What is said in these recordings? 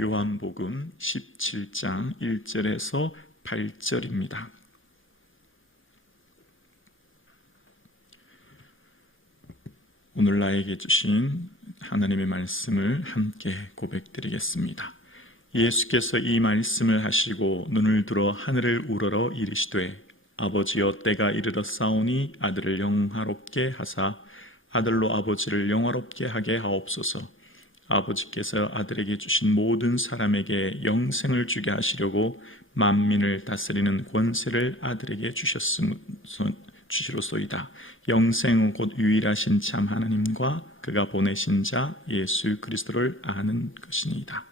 요한복음 17장 1절에서 8절입니다. 오늘 나에게 주신 하나님의 말씀을 함께 고백드리겠습니다. 예수께서 이 말씀을 하시고 눈을 들어 하늘을 우러러 이르시되 아버지여 때가 이르렀사오니 아들을 영화롭게 하사 아들로 아버지를 영화롭게 하게 하옵소서. 아버지께서 아들에게 주신 모든 사람에게 영생을 주게 하시려고 만민을 다스리는 권세를 아들에게 주시로소이다. 영생 곧 유일하신 참 하나님과 그가 보내신 자 예수 그리스도를 아는 것이니이다.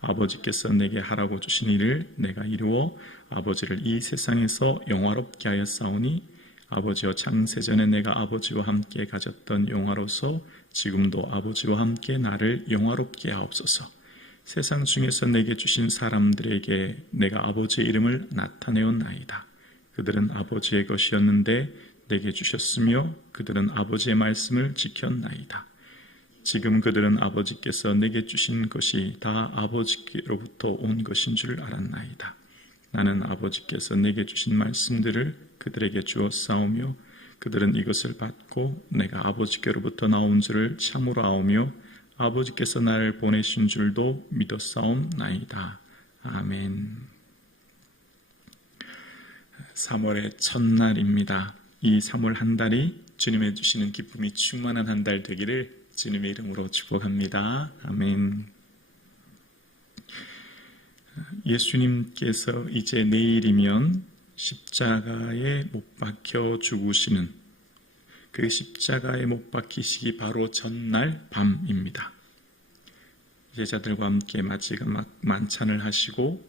아버지께서 내게 하라고 주신 일을 내가 이루어 아버지를 이 세상에서 영화롭게 하였사오니 아버지여 창세전에 내가 아버지와 함께 가졌던 영화로서 지금도 아버지와 함께 나를 영화롭게 하옵소서. 세상 중에서 내게 주신 사람들에게 내가 아버지의 이름을 나타내었나이다. 그들은 아버지의 것이었는데 내게 주셨으며 그들은 아버지의 말씀을 지켰나이다. 지금 그들은 아버지께서 내게 주신 것이 다 아버지께로부터 온 것인 줄 알았나이다. 나는 아버지께서 내게 주신 말씀들을 그들에게 주었사오며 그들은 이것을 받고 내가 아버지께로부터 나온 줄을 참으로 아오며 아버지께서 나를 보내신 줄도 믿었사옵나이다. 아멘. 3월의 첫날입니다. 이 3월 한 달이 주님의 주시는 기쁨이 충만한 한 달 되기를 주님의 이름으로 축복합니다. 아멘. 예수님께서 이제 내일이면 십자가에 못 박혀 죽으시는 그 십자가에 못 박히시기 바로 전날 밤입니다. 제자들과 함께 마지막 만찬을 하시고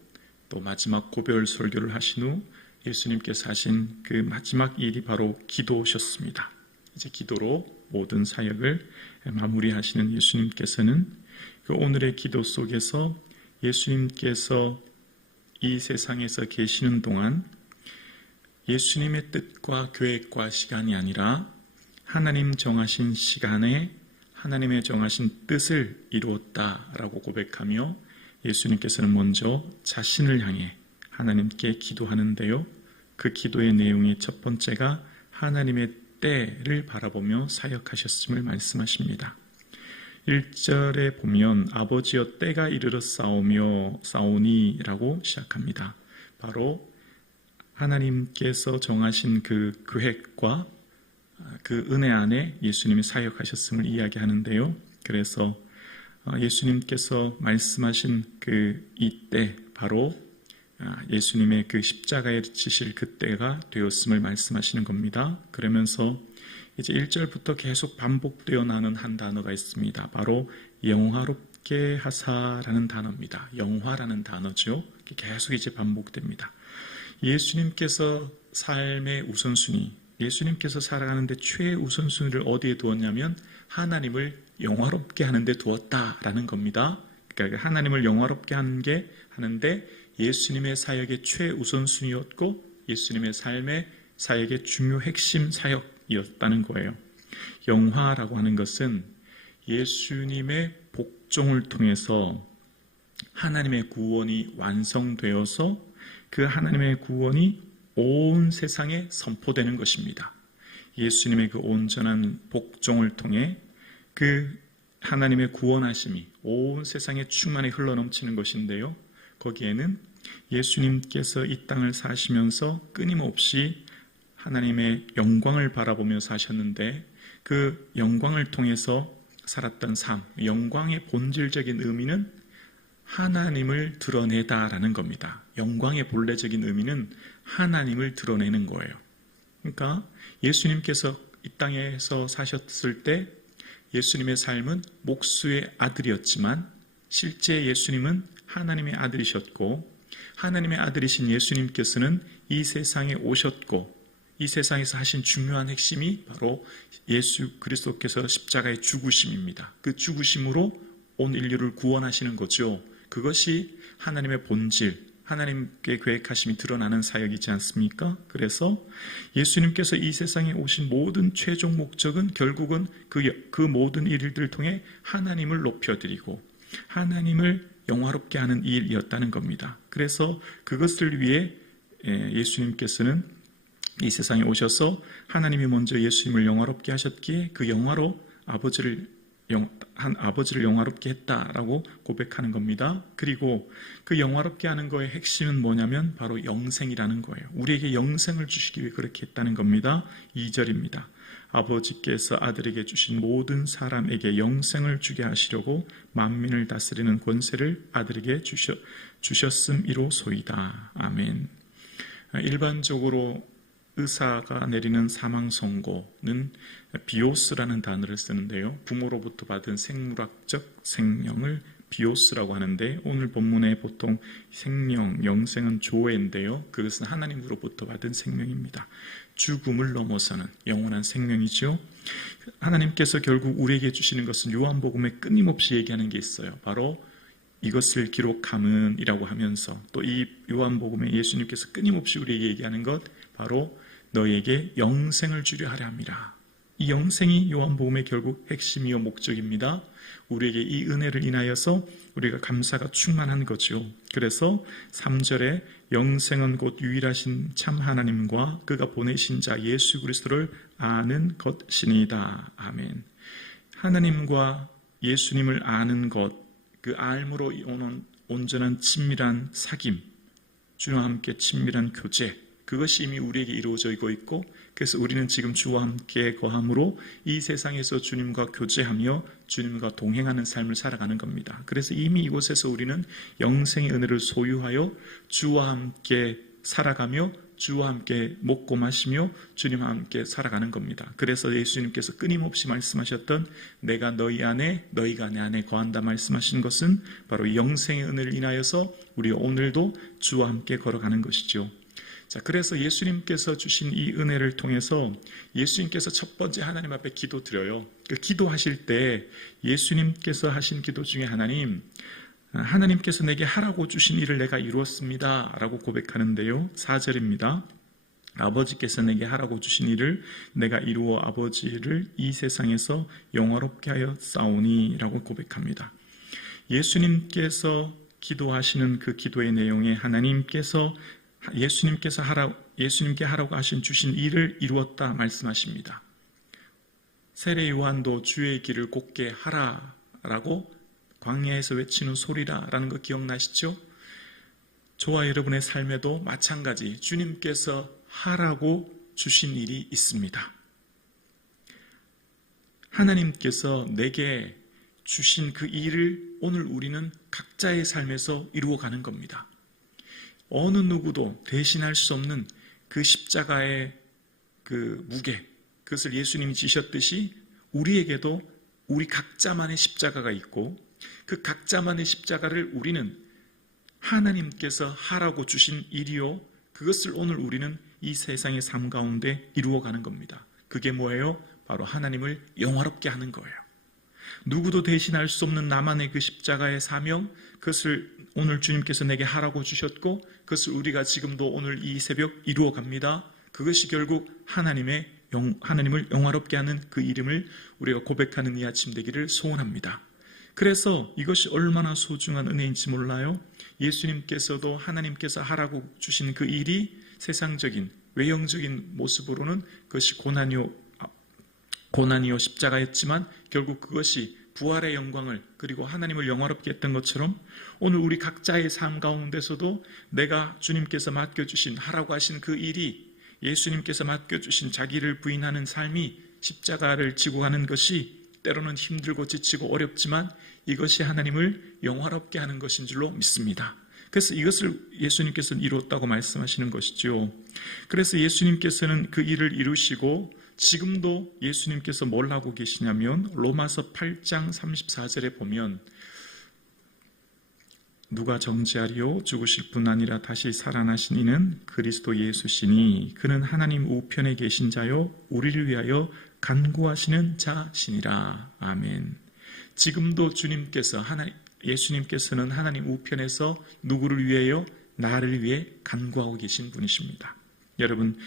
또 마지막 고별 설교를 하신 후 예수님께서 하신 그 마지막 일이 바로 기도셨습니다. 이제 기도로 모든 사역을 마무리하시는 예수님께서는 그 오늘의 기도 속에서 예수님께서 이 세상에서 계시는 동안 예수님의 뜻과 계획과 시간이 아니라 하나님 정하신 시간에 하나님의 정하신 뜻을 이루었다라고 고백하며 예수님께서는 먼저 자신을 향해 하나님께 기도하는데요. 그 기도의 내용이 첫 번째가 하나님의 때를 바라보며 사역하셨음을 말씀하십니다. 1절에 보면 아버지여 때가 이르렀사오니 라고 시작합니다. 바로 하나님께서 정하신 그 계획과 그 은혜 안에 예수님이 사역하셨음을 이야기하는데요. 그래서 예수님께서 말씀하신 그 이때 바로 예수님의 그 십자가에 지실 그때가 되었음을 말씀하시는 겁니다. 그러면서 이제 1절부터 계속 반복되어 나는 한 단어가 있습니다. 바로 영화롭게 하사라는 단어입니다. 영화라는 단어죠. 계속 이제 반복됩니다. 예수님께서 삶의 우선순위, 예수님께서 살아가는데 최우선순위를 어디에 두었냐면 하나님을 영화롭게 하는데 두었다라는 겁니다. 그러니까 하나님을 영화롭게 하는데 예수님의 사역의 최우선순위였고 예수님의 삶의 사역의 중요 핵심 사역이었다는 거예요. 영화라고 하는 것은 예수님의 복종을 통해서 하나님의 구원이 완성되어서 그 하나님의 구원이 온 세상에 선포되는 것입니다. 예수님의 그 온전한 복종을 통해 그 하나님의 구원하심이 온 세상에 충만히 흘러넘치는 것인데요. 거기에는 예수님께서 이 땅을 사시면서 끊임없이 하나님의 영광을 바라보며 사셨는데 그 영광을 통해서 살았던 삶, 영광의 본질적인 의미는 하나님을 드러내다라는 겁니다. 영광의 본래적인 의미는 하나님을 드러내는 거예요. 그러니까 예수님께서 이 땅에서 사셨을 때 예수님의 삶은 목수의 아들이었지만 실제 예수님은 하나님의 아들이셨고 하나님의 아들이신 예수님께서는 이 세상에 오셨고 이 세상에서 하신 중요한 핵심이 바로 예수 그리스도께서 십자가의 죽으심입니다. 그 죽으심으로 온 인류를 구원하시는 거죠. 그것이 하나님의 본질, 하나님께 계획하심이 드러나는 사역이지 않습니까? 그래서 예수님께서 이 세상에 오신 모든 최종 목적은 결국은 그 모든 일들을 통해 하나님을 높여드리고 하나님을 영화롭게 하는 일이었다는 겁니다. 그래서 그것을 위해 예수님께서는 이 세상에 오셔서 하나님이 먼저 예수님을 영화롭게 하셨기에 그 영화로 아버지를 영화롭게 했다라고 고백하는 겁니다. 그리고 그 영화롭게 하는 거의 핵심은 뭐냐면 바로 영생이라는 거예요. 우리에게 영생을 주시기 위해 그렇게 했다는 겁니다. 2절입니다. 아버지께서 아들에게 주신 모든 사람에게 영생을 주게 하시려고 만민을 다스리는 권세를 아들에게 주셨음이로소이다. 아멘. 일반적으로 의사가 내리는 사망 선고는 비오스라는 단어를 쓰는데요. 부모로부터 받은 생물학적 생명을 비오스라고 하는데, 오늘 본문에 보통 생명, 영생은 조회인데요. 그것은 하나님으로부터 받은 생명입니다. 죽음을 넘어서는 영원한 생명이죠. 하나님께서 결국 우리에게 주시는 것은 요한복음에 끊임없이 얘기하는 게 있어요. 바로 이것을 기록함은 이라고 하면서, 또 이 요한복음에 예수님께서 끊임없이 우리에게 얘기하는 것, 바로 너희에게 영생을 주려 하려 함이라. 이 영생이 요한복음의 결국 핵심이요 목적입니다. 우리에게 이 은혜를 인하여서 우리가 감사가 충만한 거죠. 그래서 3절에 영생은 곧 유일하신 참 하나님과 그가 보내신 자 예수 그리스도를 아는 것이니이다. 아멘. 하나님과 예수님을 아는 것, 그 알므로 오는 온전한 친밀한 사귐, 주와 함께 친밀한 교제, 그것이 이미 우리에게 이루어지고 있고, 그래서 우리는 지금 주와 함께 거함으로 이 세상에서 주님과 교제하며 주님과 동행하는 삶을 살아가는 겁니다. 그래서 이미 이곳에서 우리는 영생의 은혜를 소유하여 주와 함께 살아가며 주와 함께 먹고 마시며 주님과 함께 살아가는 겁니다. 그래서 예수님께서 끊임없이 말씀하셨던 내가 너희 안에 너희가 내 안에 거한다 말씀하신 것은 바로 영생의 은혜를 인하여서 우리 오늘도 주와 함께 걸어가는 것이죠. 자, 그래서 예수님께서 주신 이 은혜를 통해서 예수님께서 첫 번째 하나님 앞에 기도드려요. 그 기도하실 때 예수님께서 하신 기도 중에 하나님께서 내게 하라고 주신 일을 내가 이루었습니다 라고 고백하는데요. 4절입니다. 아버지께서 내게 하라고 주신 일을 내가 이루어 아버지를 이 세상에서 영화롭게 하여 싸우니 라고 고백합니다. 예수님께서 기도하시는 그 기도의 내용에 예수님께 하라고 주신 일을 이루었다 말씀하십니다. 세례 요한도 주의 길을 곧게 하라라고 광야에서 외치는 소리라라는 거 기억나시죠? 저와 여러분의 삶에도 마찬가지 주님께서 하라고 주신 일이 있습니다. 하나님께서 내게 주신 그 일을 오늘 우리는 각자의 삶에서 이루어가는 겁니다. 어느 누구도 대신할 수 없는 그 십자가의 그 무게, 그것을 예수님이 지셨듯이 우리에게도 우리 각자만의 십자가가 있고, 그 각자만의 십자가를 우리는 하나님께서 하라고 주신 일이요, 그것을 오늘 우리는 이 세상의 삶 가운데 이루어가는 겁니다. 그게 뭐예요? 바로 하나님을 영화롭게 하는 거예요. 누구도 대신할 수 없는 나만의 그 십자가의 사명, 그것을 오늘 주님께서 내게 하라고 주셨고, 그것을 우리가 지금도 오늘 이 새벽 이루어갑니다. 그것이 결국 하나님을 영화롭게 하는 그 이름을 우리가 고백하는 이 아침 되기를 소원합니다. 그래서 이것이 얼마나 소중한 은혜인지 몰라요? 예수님께서도 하나님께서 하라고 주신 그 일이 세상적인 외형적인 모습으로는 그것이 고난이요 십자가였지만, 결국 그것이 부활의 영광을 그리고 하나님을 영화롭게 했던 것처럼 오늘 우리 각자의 삶 가운데서도 내가 주님께서 맡겨주신 하라고 하신 그 일이, 예수님께서 맡겨주신 자기를 부인하는 삶이 십자가를 지고 가는 것이 때로는 힘들고 지치고 어렵지만 이것이 하나님을 영화롭게 하는 것인 줄로 믿습니다. 그래서 이것을 예수님께서는 이루었다고 말씀하시는 것이죠. 그래서 예수님께서는 그 일을 이루시고 지금도 예수님께서 뭘 하고 계시냐면 로마서 8장 34절에 보면 누가 정죄하리요? 죽으실 뿐 아니라 다시 살아나신 이는 그리스도 예수시니 그는 하나님 우편에 계신 자요 우리를 위하여 간구하시는 자시니라. 아멘. 지금도 예수님께서는 하나님 우편에서 누구를 위하여? 나를 위해 간구하고 계신 분이십니다. 여러분,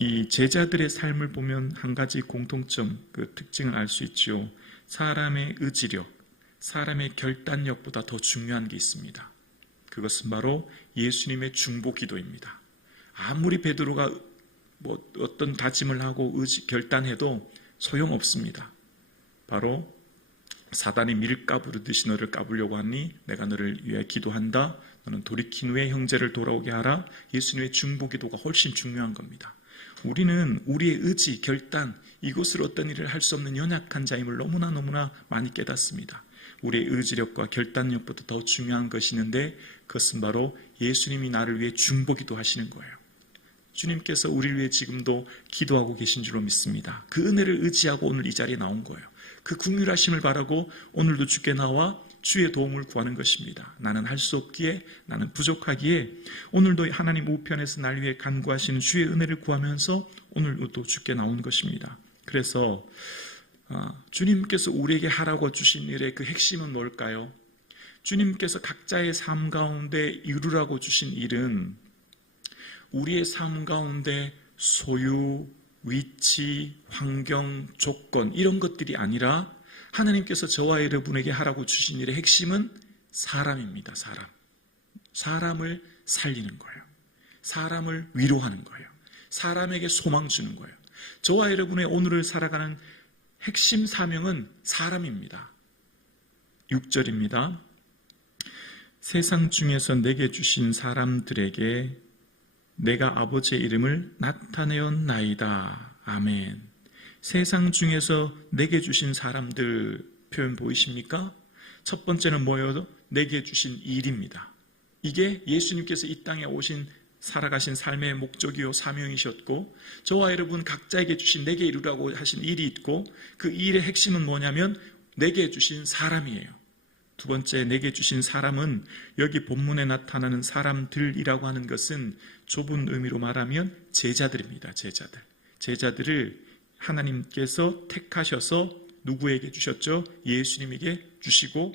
이 제자들의 삶을 보면 한 가지 공통점, 그 특징을 알 수 있죠. 사람의 의지력, 사람의 결단력보다 더 중요한 게 있습니다. 그것은 바로 예수님의 중보기도입니다. 아무리 베드로가 어떤 다짐을 하고 결단해도 소용없습니다. 바로 사단이 밀가 부르듯이 너를 까불려고 하니 내가 너를 위해 기도한다. 너는 돌이킨 후에 형제를 돌아오게 하라. 예수님의 중보기도가 훨씬 중요한 겁니다. 우리는 우리의 의지, 결단, 이것으로 어떤 일을 할 수 없는 연약한 자임을 너무나 많이 깨닫습니다. 우리의 의지력과 결단력보다 더 중요한 것이 있는데 그것은 바로 예수님이 나를 위해 중보기도 하시는 거예요. 주님께서 우리를 위해 지금도 기도하고 계신 줄로 믿습니다. 그 은혜를 의지하고 오늘 이 자리에 나온 거예요. 그 긍휼하심을 바라고 오늘도 주께 나와 주의 도움을 구하는 것입니다. 나는 할 수 없기에, 나는 부족하기에 오늘도 하나님 우편에서 날 위해 간구하시는 주의 은혜를 구하면서 오늘도 주께 나온 것입니다. 그래서 주님께서 우리에게 하라고 주신 일의 그 핵심은 뭘까요? 주님께서 각자의 삶 가운데 이루라고 주신 일은 우리의 삶 가운데 소유, 위치, 환경, 조건 이런 것들이 아니라 하나님께서 저와 여러분에게 하라고 주신 일의 핵심은 사람입니다. 사람을 살리는 거예요. 사람을 위로하는 거예요. 사람에게 소망 주는 거예요. 저와 여러분의 오늘을 살아가는 핵심 사명은 사람입니다. 6절입니다. 세상 중에서 내게 주신 사람들에게 내가 아버지의 이름을 나타내었나이다. 아멘. 세상 중에서 내게 주신 사람들 표현 보이십니까? 첫 번째는 뭐예요? 내게 주신 일입니다. 이게 예수님께서 이 땅에 오신 살아가신 삶의 목적이요 사명이셨고 저와 여러분 각자에게 주신 내게 이루라고 하신 일이 있고 그 일의 핵심은 뭐냐면 내게 주신 사람이에요. 두 번째 내게 주신 사람은 여기 본문에 나타나는 사람들이라고 하는 것은 좁은 의미로 말하면 제자들입니다. 제자들을 하나님께서 택하셔서 누구에게 주셨죠? 예수님에게 주시고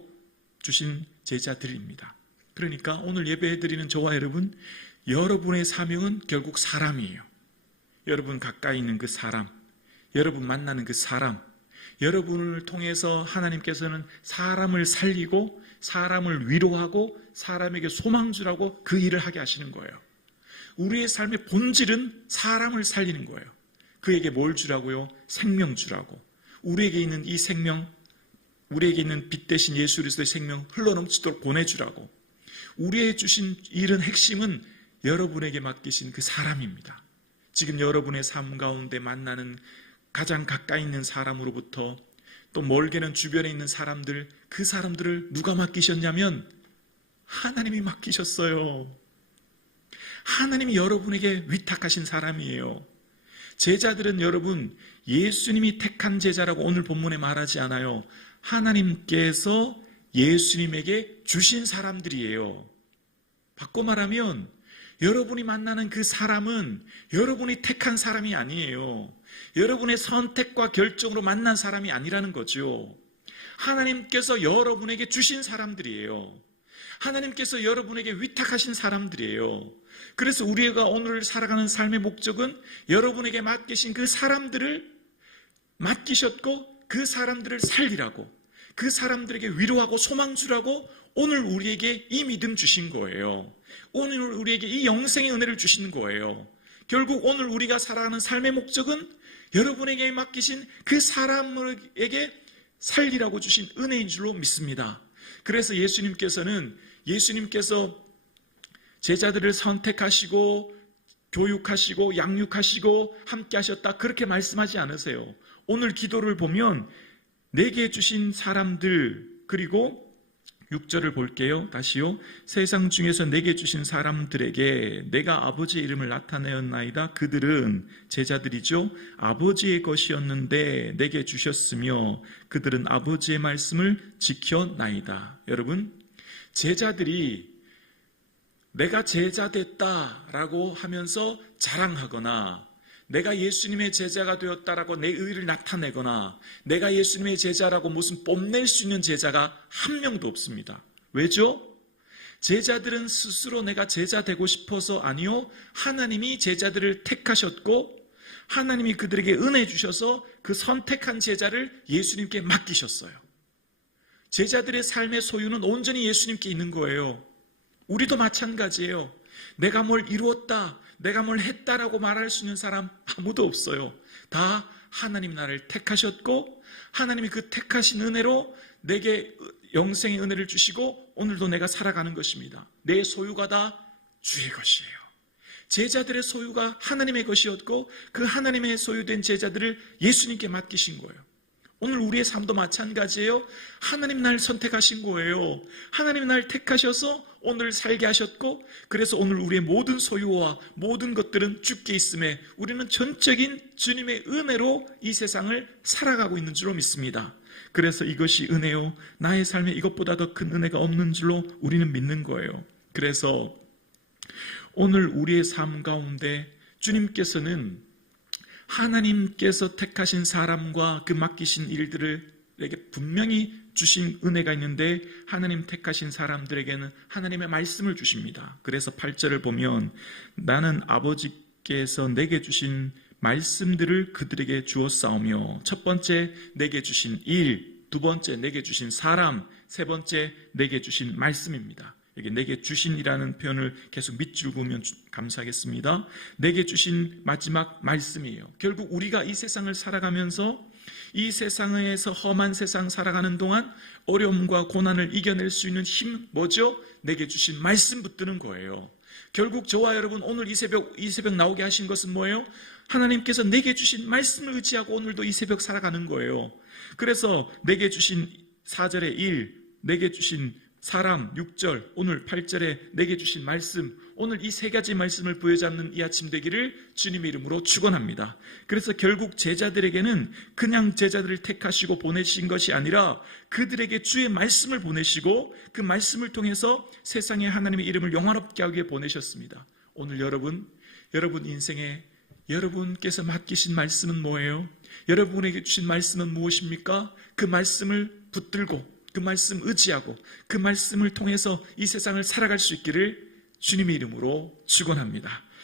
주신 제자들입니다. 그러니까 오늘 예배해드리는 저와 여러분의 사명은 결국 사람이에요. 여러분 가까이 있는 그 사람, 여러분 만나는 그 사람, 여러분을 통해서 하나님께서는 사람을 살리고 사람을 위로하고 사람에게 소망 주라고 그 일을 하게 하시는 거예요. 우리의 삶의 본질은 사람을 살리는 거예요. 그에게 뭘 주라고요? 생명 주라고. 우리에게 있는 이 생명, 우리에게 있는 빛 대신 예수 그리스도의 생명 흘러넘치도록 보내주라고. 우리의 주신 일은 핵심은 여러분에게 맡기신 그 사람입니다. 지금 여러분의 삶 가운데 만나는 가장 가까이 있는 사람으로부터 또 멀게는 주변에 있는 사람들, 그 사람들을 누가 맡기셨냐면 하나님이 맡기셨어요. 하나님이 여러분에게 위탁하신 사람이에요. 제자들은 여러분 예수님이 택한 제자라고 오늘 본문에 말하지 않아요. 하나님께서 예수님에게 주신 사람들이에요. 바꿔 말하면 여러분이 만나는 그 사람은 여러분이 택한 사람이 아니에요. 여러분의 선택과 결정으로 만난 사람이 아니라는 거죠. 하나님께서 여러분에게 주신 사람들이에요. 하나님께서 여러분에게 위탁하신 사람들이에요. 그래서 우리가 오늘 살아가는 삶의 목적은 여러분에게 맡기신 그 사람들을 맡기셨고 그 사람들을 살리라고, 그 사람들에게 위로하고 소망 주라고 오늘 우리에게 이 믿음 주신 거예요. 오늘 우리에게 이 영생의 은혜를 주시는 거예요. 결국 오늘 우리가 살아가는 삶의 목적은 여러분에게 맡기신 그 사람에게 살리라고 주신 은혜인 줄로 믿습니다. 그래서 예수님께서 제자들을 선택하시고 교육하시고 양육하시고 함께 하셨다 그렇게 말씀하지 않으세요. 오늘 기도를 보면 내게 주신 사람들, 그리고 6절을 볼게요. 다시요. 세상 중에서 내게 주신 사람들에게 내가 아버지의 이름을 나타내었나이다. 그들은 제자들이죠. 아버지의 것이었는데 내게 주셨으며 그들은 아버지의 말씀을 지켰나이다. 여러분, 제자들이 내가 제자 됐다라고 하면서 자랑하거나 내가 예수님의 제자가 되었다라고 내 의의를 나타내거나 내가 예수님의 제자라고 무슨 뽐낼 수 있는 제자가 한 명도 없습니다. 왜죠? 제자들은 스스로 내가 제자 되고 싶어서 아니요. 하나님이 제자들을 택하셨고 하나님이 그들에게 은혜 주셔서 그 선택한 제자를 예수님께 맡기셨어요. 제자들의 삶의 소유는 온전히 예수님께 있는 거예요. 우리도 마찬가지예요. 내가 뭘 이루었다, 내가 뭘 했다라고 말할 수 있는 사람 아무도 없어요. 다 하나님 나를 택하셨고 하나님이 그 택하신 은혜로 내게 영생의 은혜를 주시고 오늘도 내가 살아가는 것입니다. 내 소유가 다 주의 것이에요. 제자들의 소유가 하나님의 것이었고 그 하나님의 소유된 제자들을 예수님께 맡기신 거예요. 오늘 우리의 삶도 마찬가지예요. 하나님 날 선택하신 거예요. 하나님 날 택하셔서 오늘 살게 하셨고 그래서 오늘 우리의 모든 소유와 모든 것들은 주께 있음에 우리는 전적인 주님의 은혜로 이 세상을 살아가고 있는 줄로 믿습니다. 그래서 이것이 은혜요, 나의 삶에 이것보다 더 큰 은혜가 없는 줄로 우리는 믿는 거예요. 그래서 오늘 우리의 삶 가운데 주님께서는 하나님께서 택하신 사람과 그 맡기신 일들을 내게 분명히 주신 은혜가 있는데 하나님 택하신 사람들에게는 하나님의 말씀을 주십니다. 그래서 8절을 보면 나는 아버지께서 내게 주신 말씀들을 그들에게 주었사오며 첫 번째 내게 주신 일, 두 번째 내게 주신 사람, 세 번째 내게 주신 말씀입니다. 여기 내게 주신이라는 표현을 계속 밑줄 그으면 감사하겠습니다. 내게 주신 마지막 말씀이에요. 결국 우리가 이 세상을 살아가면서 이 세상에서 험한 세상 살아가는 동안 어려움과 고난을 이겨낼 수 있는 힘 뭐죠? 내게 주신 말씀 붙드는 거예요. 결국 저와 여러분 오늘 이 새벽 나오게 하신 것은 뭐예요? 하나님께서 내게 주신 말씀을 의지하고 오늘도 이 새벽 살아가는 거예요. 그래서 내게 주신 4절의 일, 내게 주신 사람 6절, 오늘 8절에 내게 주신 말씀, 오늘 이 세 가지 말씀을 부여잡는 이 아침 되기를 주님의 이름으로 축원합니다. 그래서 결국 제자들에게는 그냥 제자들을 택하시고 보내신 것이 아니라 그들에게 주의 말씀을 보내시고 그 말씀을 통해서 세상에 하나님의 이름을 영화롭게 하기 위해 보내셨습니다. 오늘 여러분 인생에 여러분께서 맡기신 말씀은 뭐예요? 여러분에게 주신 말씀은 무엇입니까? 그 말씀을 붙들고 그 말씀 의지하고 그 말씀을 통해서 이 세상을 살아갈 수 있기를 주님의 이름으로 축원합니다.